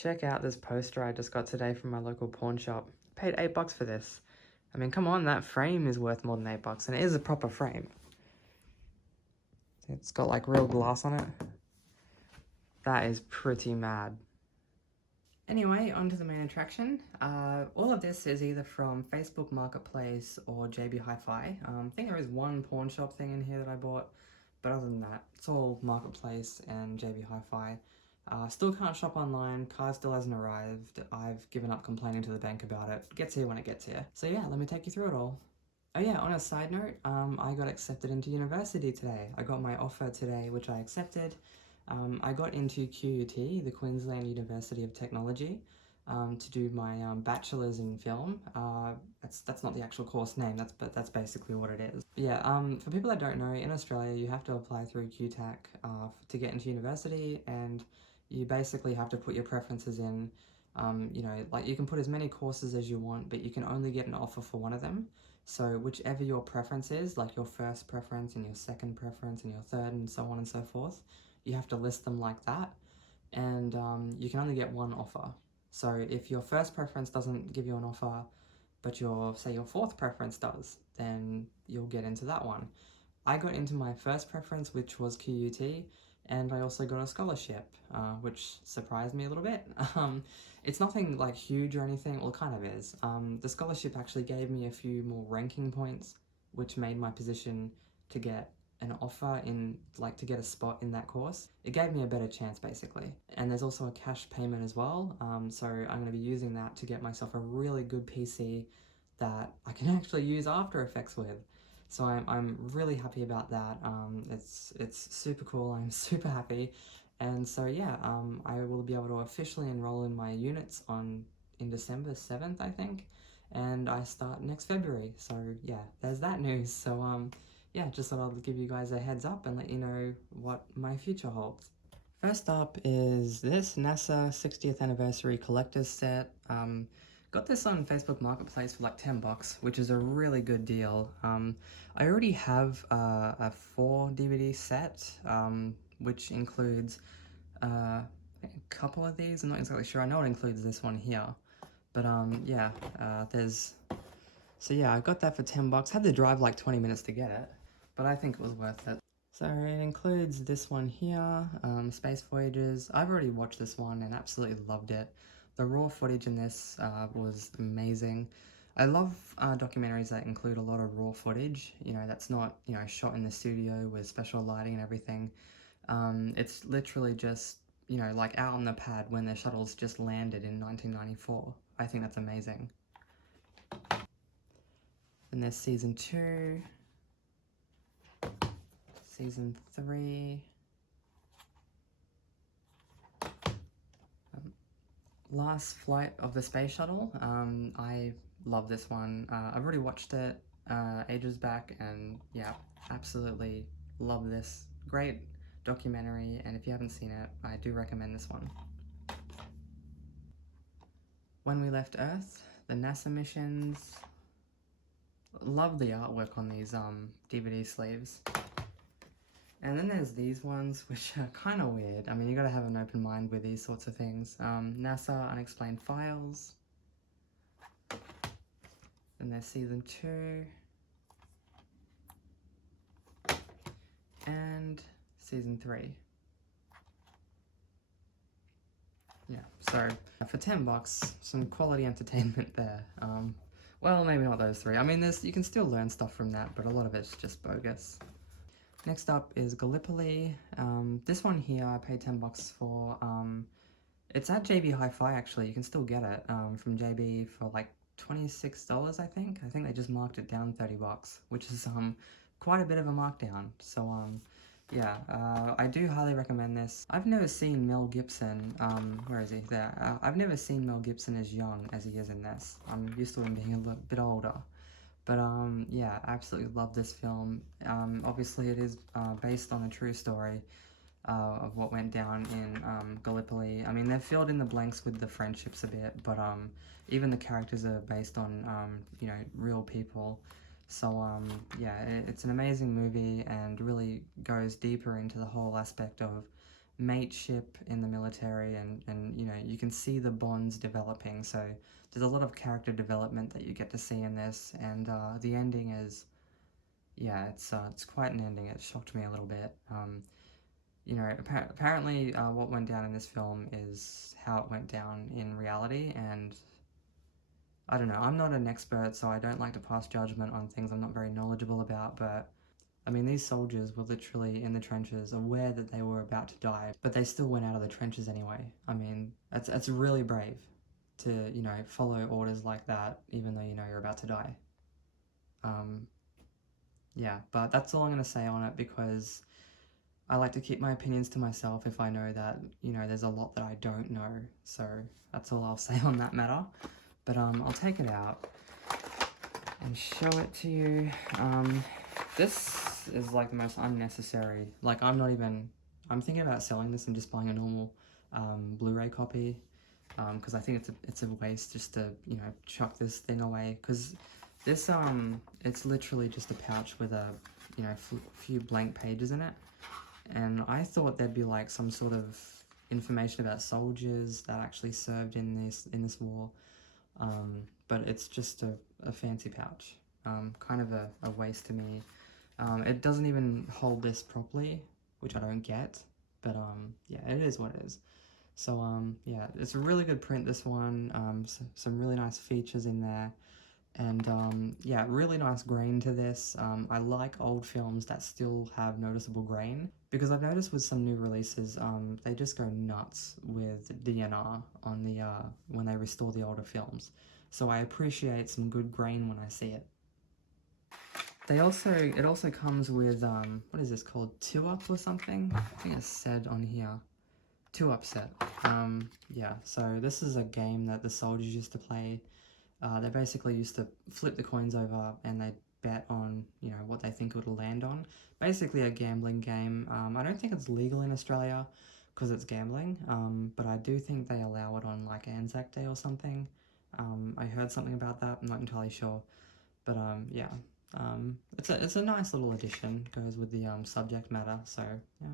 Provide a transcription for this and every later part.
Check out this poster I just got today from my local pawn shop. Paid $8 for this. I mean, come on, that frame is worth more than $8, and it is a proper frame. It's got like real glass on it. That is pretty mad. Anyway, on to the main attraction. All of this is either from Facebook Marketplace or JB Hi-Fi. I think there is one pawn shop thing in here that I bought, but other than that, it's all Marketplace and JB Hi-Fi. Still can't shop online, car still hasn't arrived. I've given up complaining to the bank about it. Gets here when it gets here. So yeah, let me take you through it all. Oh yeah, on a side note, I got accepted into university today. I got my offer today, which I accepted. I got into QUT, the Queensland University of Technology, to do my bachelor's in film. That's not the actual course name, but that's basically what it is. Yeah, for people that don't know, in Australia you have to apply through QTAC to get into university, and you basically have to put your preferences in. You know, like you can put as many courses as you want, but you can only get an offer for one of them. So whichever your preference is, like your first preference and your second preference and your third and so on and so forth, you have to list them like that, and you can only get one offer. So if your first preference doesn't give you an offer, but say your fourth preference does, then you'll get into that one. I got into my first preference, which was QUT, and I also got a scholarship, which surprised me a little bit. It's nothing like huge or anything, well it kind of is. The scholarship actually gave me a few more ranking points, which made my position to get an offer to get a spot in that course. It gave me a better chance basically. And there's also a cash payment as well, so I'm going to be using that to get myself a really good PC that I can actually use After Effects with. So I'm really happy about that. It's super cool, I'm super happy. And so yeah, I will be able to officially enroll in my units in December 7th, I think. And I start next February, so yeah, there's that news. So yeah, just thought I'd give you guys a heads up and let you know what my future holds. First up is this NASA 60th anniversary collector's set. Got this on Facebook Marketplace for like $10, which is a really good deal. I already have a 4 DVD set, which includes a couple of these. I'm not exactly sure. I know it includes this one here, but yeah, so yeah, I got that for $10. Had to drive like 20 minutes to get it, but I think it was worth it. So it includes this one here, Space Voyages. I've already watched this one and absolutely loved it. The raw footage in this was amazing. I love documentaries that include a lot of raw footage, you know, that's not, you know, shot in the studio with special lighting and everything. It's literally just, you know, like out on the pad when the shuttles just landed in 1994. I think that's amazing. Then there's season 2, season 3, Last Flight of the Space Shuttle. I love this one. I've already watched it ages back, and yeah, absolutely love this. Great documentary, and if you haven't seen it, I do recommend this one. When We Left Earth, the NASA missions. Love the artwork on these DVD sleeves. And then there's these ones, which are kind of weird. I mean, you gotta have an open mind with these sorts of things. NASA Unexplained Files. Then there's season 2. And season 3. Yeah, so for $10, some quality entertainment there. Well, maybe not those 3. I mean, you can still learn stuff from that, but a lot of it's just bogus. Next up is Gallipoli. This one here I paid $10 for. It's at JB Hi-Fi actually. You can still get it from JB for like $26, I think. I think they just marked it down $30, which is quite a bit of a markdown. So yeah, I do highly recommend this. I've never seen Mel Gibson, where is he? There. I've never seen Mel Gibson as young as he is in this. I'm used to him being a little bit older. But yeah, I absolutely love this film. Obviously it is based on a true story of what went down in Gallipoli. I mean, they've filled in the blanks with the friendships a bit, but even the characters are based on, you know, real people. So yeah, it's an amazing movie and really goes deeper into the whole aspect of mateship in the military, and you know, you can see the bonds developing, so there's a lot of character development that you get to see in this, and the ending is, yeah, it's quite an ending. It shocked me a little bit. You know, apparently what went down in this film is how it went down in reality, and I don't know, I'm not an expert, so I don't like to pass judgment on things I'm not very knowledgeable about, but I mean, these soldiers were literally in the trenches, aware that they were about to die, but they still went out of the trenches anyway. I mean, that's really brave to, you know, follow orders like that, even though you know you're about to die. Yeah, but that's all I'm going to say on it, because I like to keep my opinions to myself if I know that, you know, there's a lot that I don't know, so that's all I'll say on that matter. But I'll take it out and show it to you. This is like the most unnecessary, like I'm thinking about selling this and just buying a normal Blu-ray copy, because I think it's a waste just to, you know, chuck this thing away, because this, it's literally just a pouch with a, you know, few blank pages in it, and I thought there'd be like some sort of information about soldiers that actually served in this war, but it's just a fancy pouch. Kind of a waste to me. It doesn't even hold this properly, which I don't get, but yeah, it is what it is. So yeah, it's a really good print, this one. Some really nice features in there, and yeah, really nice grain to this. I like old films that still have noticeable grain, because I've noticed with some new releases, they just go nuts with DNR on the when they restore the older films. So I appreciate some good grain when I see it. It also comes with, what is this called? 2-Up or something? I think it's said on here. 2-Up set. Yeah, so this is a game that the soldiers used to play. They basically used to flip the coins over and they'd bet on, you know, what they think it would land on. Basically a gambling game. I don't think it's legal in Australia because it's gambling, but I do think they allow it on like Anzac Day or something. I heard something about that, I'm not entirely sure, but yeah. It's a nice little addition, goes with the subject matter, so yeah.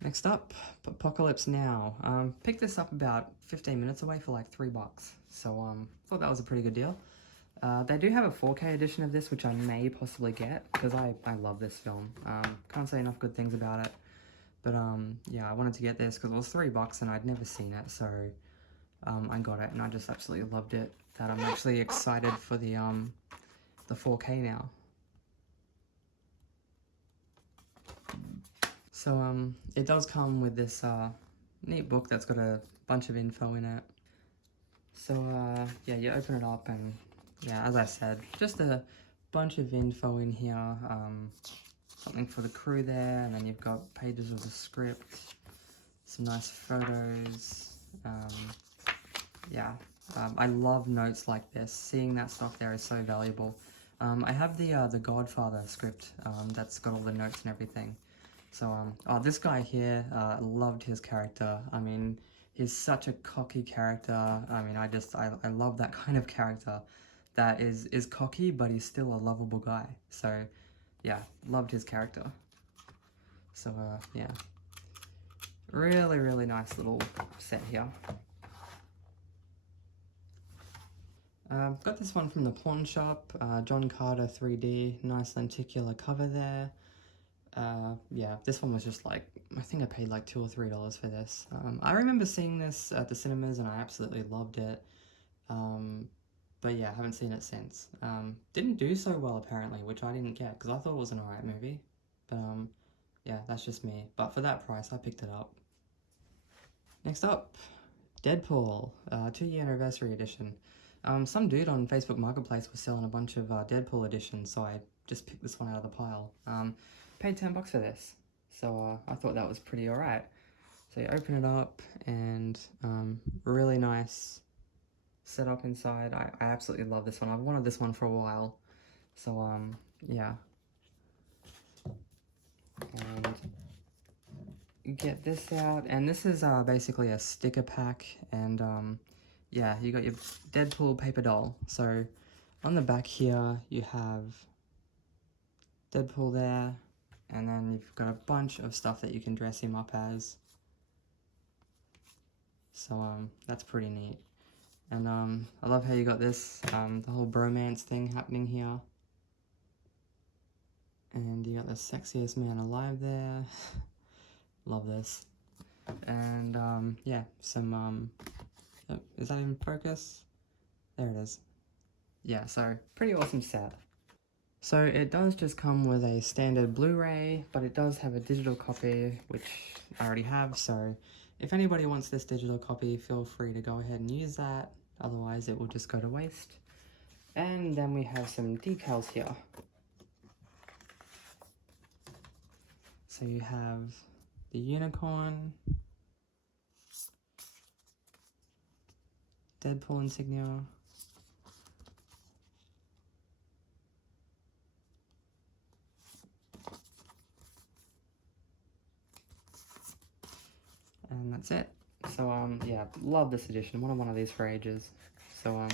Next up, Apocalypse Now. Picked this up about 15 minutes away for like $3, so thought that was a pretty good deal. They do have a 4K edition of this, which I may possibly get, because I love this film. Can't say enough good things about it, but yeah, I wanted to get this because it was $3 and I'd never seen it, so I got it and I just absolutely loved it, that I'm actually excited for the 4K now. So it does come with this neat book that's got a bunch of info in it. So yeah, you open it up and yeah, as I said, just a bunch of info in here. Something for the crew there, and then you've got pages of the script, some nice photos. Yeah, I love notes like this. Seeing that stuff there is so valuable. I have the Godfather script that's got all the notes and everything. So, oh, this guy here, loved his character. I mean, he's such a cocky character. I mean, I love that kind of character that is cocky, but he's still a lovable guy. So, yeah, loved his character. So, yeah. Really, really nice little set here. Got this one from the pawn shop, John Carter 3D, nice lenticular cover there. Yeah, this one was just like, I think I paid like $2 or $3 for this. I remember seeing this at the cinemas and I absolutely loved it. But yeah, I haven't seen it since. Didn't do so well apparently, which I didn't get because I thought it was an alright movie. But yeah, that's just me. But for that price, I picked it up. Next up, Deadpool, 2-year anniversary edition. Some dude on Facebook Marketplace was selling a bunch of Deadpool editions, so I just picked this one out of the pile. Paid $10 for this, so I thought that was pretty alright. So you open it up, and really nice setup inside. I absolutely love this one. I've wanted this one for a while, so yeah. And you get this out, and this is basically a sticker pack, and yeah, you got your Deadpool paper doll. So on the back here, you have Deadpool there, and then you've got a bunch of stuff that you can dress him up as. So that's pretty neat. And I love how you got this, the whole bromance thing happening here. And you got the sexiest man alive there. Love this. And yeah, some is that in focus? There it is. Yeah, so pretty awesome set. So it does just come with a standard Blu-ray, but it does have a digital copy, which I already have, so if anybody wants this digital copy, feel free to go ahead and use that, otherwise it will just go to waste. And then we have some decals here. So you have the unicorn, Deadpool insignia, and that's it. So yeah, love this edition. Wanted one of these for ages. So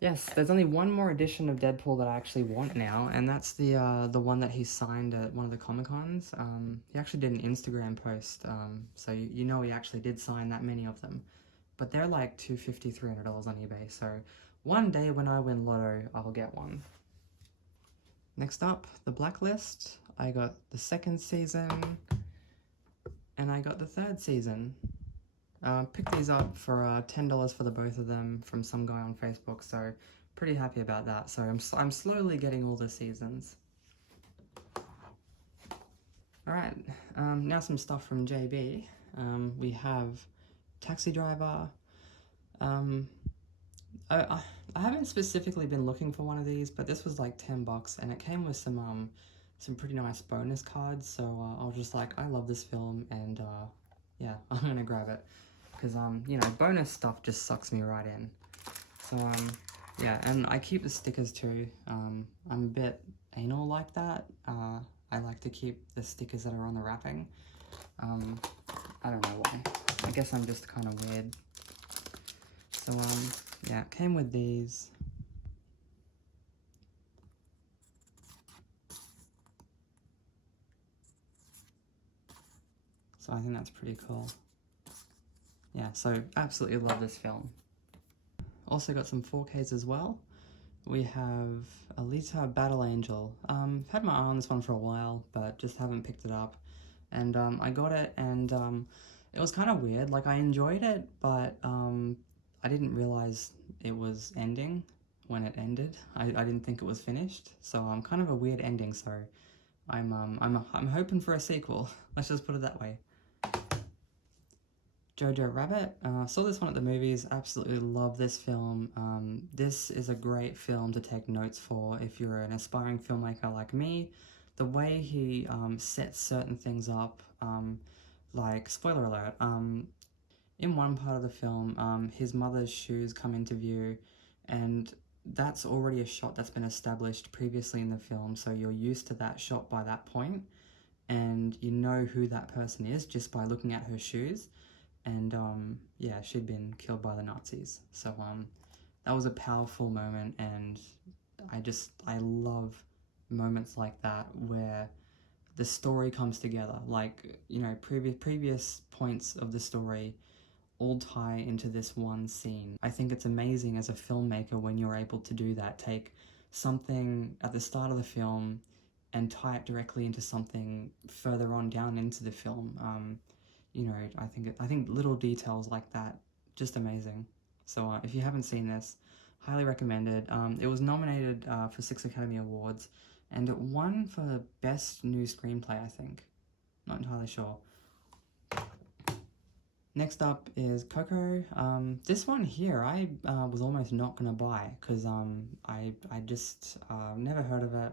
yes, there's only one more edition of Deadpool that I actually want now, and that's the one that he signed at one of the Comic-Cons. He actually did an Instagram post, so you know he actually did sign that many of them. But they're like $250, $300 on eBay, so one day when I win Lotto, I'll get one. Next up, the Blacklist. I got the 2nd season, and I got the 3rd season. Picked these up for $10 for the both of them from some guy on Facebook, so pretty happy about that. So I'm slowly getting all the seasons. Alright, now some stuff from JB. We have Taxi Driver. I haven't specifically been looking for one of these, but this was like $10, and it came with some pretty nice bonus cards, so I was just like, I love this film, and yeah, I'm gonna grab it. Because, you know, bonus stuff just sucks me right in. So, yeah, and I keep the stickers too. I'm a bit anal like that. I like to keep the stickers that are on the wrapping. I don't know why. I guess I'm just kind of weird. So, yeah, it came with these. So I think that's pretty cool. Yeah, so absolutely love this film. Also got some 4Ks as well. We have a Lita Battle Angel. Had my eye on this one for a while, but just haven't picked it up. And I got it, and it was kind of weird. Like, I enjoyed it, but I didn't realize it was ending when it ended. I didn't think it was finished. So kind of a weird ending. So I'm hoping for a sequel. Let's just put it that way. Jojo Rabbit. Saw this one at the movies, absolutely love this film. This is a great film to take notes for if you're an aspiring filmmaker like me. The way he sets certain things up, like, spoiler alert, in one part of the film, his mother's shoes come into view, and that's already a shot that's been established previously in the film, so you're used to that shot by that point, and you know who that person is just by looking at her shoes. And yeah, she'd been killed by the Nazis. So that was a powerful moment, and I love moments like that where the story comes together. Like, you know, previous points of the story all tie into this one scene. I think it's amazing as a filmmaker when you're able to do that. Take something at the start of the film and tie it directly into something further on down into the film. You know, I think little details like that, just amazing. So if you haven't seen this, highly recommended. It was nominated for 6 Academy Awards, and it won for Best New Screenplay, I think. Not entirely sure. Next up is Coco. This one here, I was almost not gonna buy, because I just never heard of it.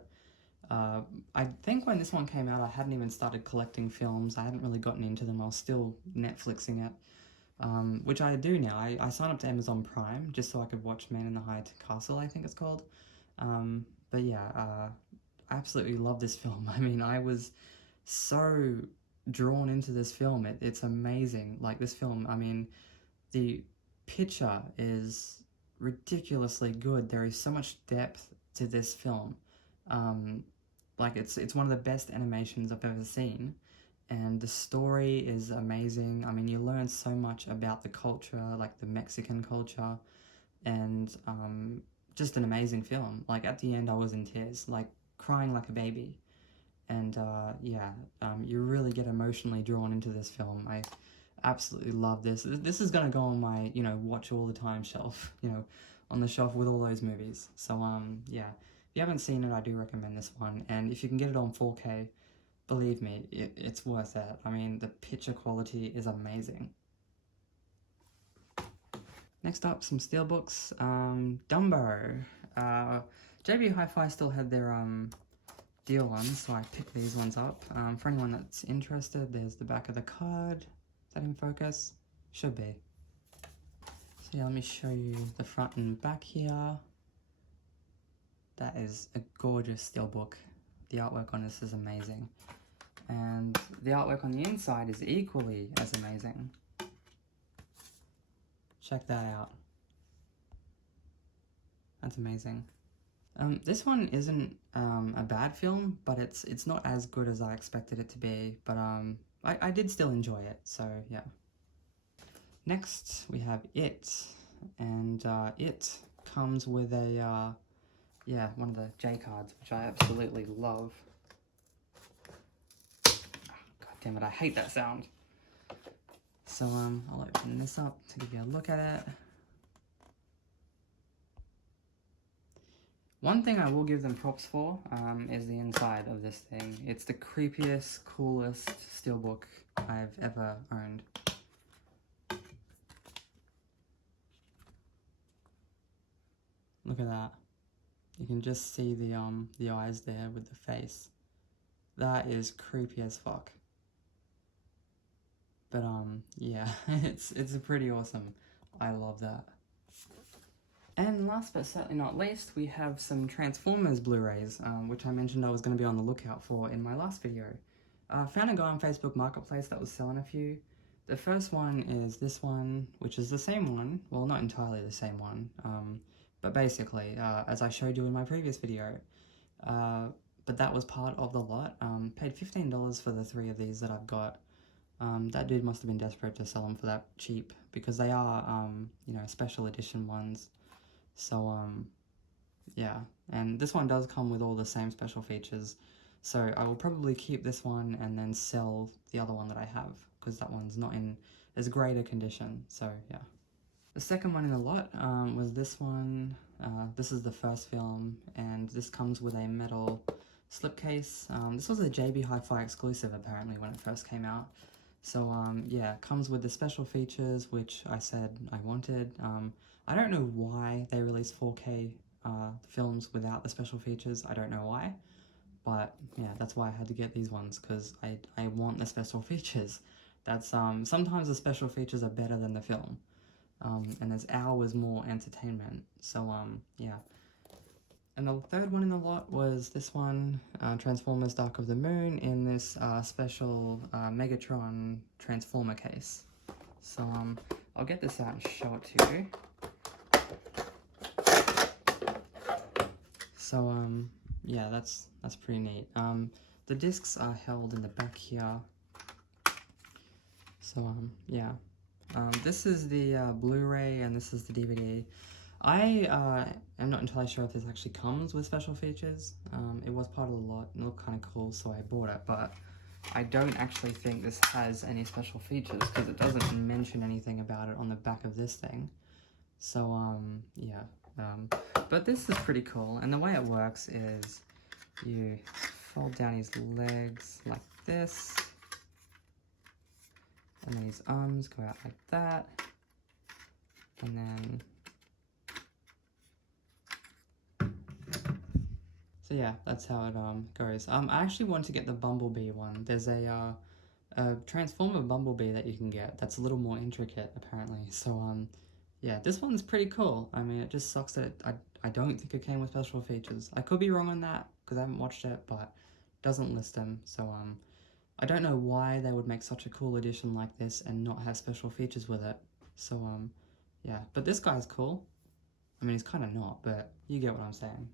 I think when this one came out, I hadn't even started collecting films. I hadn't really gotten into them. I was still Netflixing it, which I do now. I signed up to Amazon Prime just so I could watch Man in the High Castle, I think it's called. But yeah, I absolutely love this film. I mean, I was so drawn into this film. It's amazing. Like, this film, I mean, the picture is ridiculously good. There is so much depth to this film. Like, it's one of the best animations I've ever seen, and the story is amazing. I mean, you learn so much about the culture, like the Mexican culture, and just an amazing film. Like at the end I was in tears, like crying like a baby. And yeah, you really get emotionally drawn into this film. I absolutely love this. This is gonna go on my, you know, watch all the time shelf, you know, on the shelf with all those movies. So yeah, if you haven't seen it, I do recommend this one. And if you can get it on 4K, believe me, it's worth it. I mean, the picture quality is amazing. Next up, some Steelbooks. Dumbo. JB Hi-Fi still had their deal on, so I picked these ones up. For anyone that's interested, there's the back of the card. Is that in focus? Should be. So yeah, let me show you the front and back here. That is a gorgeous Steelbook. The artwork on this is amazing. And the artwork on the inside is equally as amazing. Check that out. That's amazing. This one isn't a bad film, but it's not as good as I expected it to be, but I did still enjoy it, so yeah. Next, we have It, and It comes with a, yeah, one of the J cards, which I absolutely love. Oh, God damn it, I hate that sound. So I'll open this up to give you a look at it. One thing I will give them props for is the inside of this thing. It's the creepiest, coolest Steelbook I've ever owned. Look at that. You can just see the eyes there with the face. That is creepy as fuck. But yeah, it's pretty awesome. I love that. And last but certainly not least, we have some Transformers Blu-rays, which I mentioned I was going to be on the lookout for in my last video. I found a guy on Facebook Marketplace that was selling a few. The first one is this one, which is the same one. Well, not entirely the same one, but basically, as I showed you in my previous video. But that was part of the lot. Paid $15 for the 3 of these that I've got. That dude must have been desperate to sell them for that cheap, because they are, you know, special edition ones. So, yeah, and this one does come with all the same special features, so I will probably keep this one and then sell the other one that I have, because that one's not in as great a condition, so yeah. The second one in the lot was this one. This is the first film, and this comes with a metal slipcase. This was a JB Hi-Fi exclusive apparently when it first came out. So yeah, it comes with the special features, which I said I wanted. I don't know why they release 4K films without the special features. I don't know why, but yeah, that's why I had to get these ones, because I want the special features. That's sometimes the special features are better than the film, and there's hours more entertainment. So yeah. And the third one in the lot was this one, Transformers Dark of the Moon, in this special Megatron Transformer case. So I'll get this out and show it to you. So yeah, that's pretty neat. The discs are held in the back here. So yeah, this is the Blu-ray and this is the DVD. I am not entirely sure if this actually comes with special features. It was part of the lot and it looked kind of cool, so I bought it, but I don't actually think this has any special features because it doesn't mention anything about it on the back of this thing. So yeah, but this is pretty cool, and the way it works is you fold down his legs like this, and then his arms go out like that, and then so yeah, that's how it goes. I actually want to get the Bumblebee one. There's a Transformer Bumblebee that you can get that's a little more intricate apparently. So yeah, this one's pretty cool. I mean, it just sucks that I don't think it came with special features. I could be wrong on that because I haven't watched it, but it doesn't list them. So I don't know why they would make such a cool edition like this and not have special features with it. So yeah, but this guy's cool. I mean, he's kind of not, but you get what I'm saying.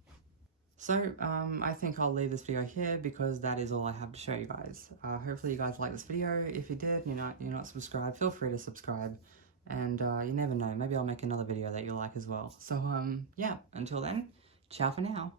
So, I think I'll leave this video here because that is all I have to show you guys. Hopefully you guys like this video. If you did, you're not subscribed, feel free to subscribe. And you never know, maybe I'll make another video that you like as well. So, yeah, until then, ciao for now.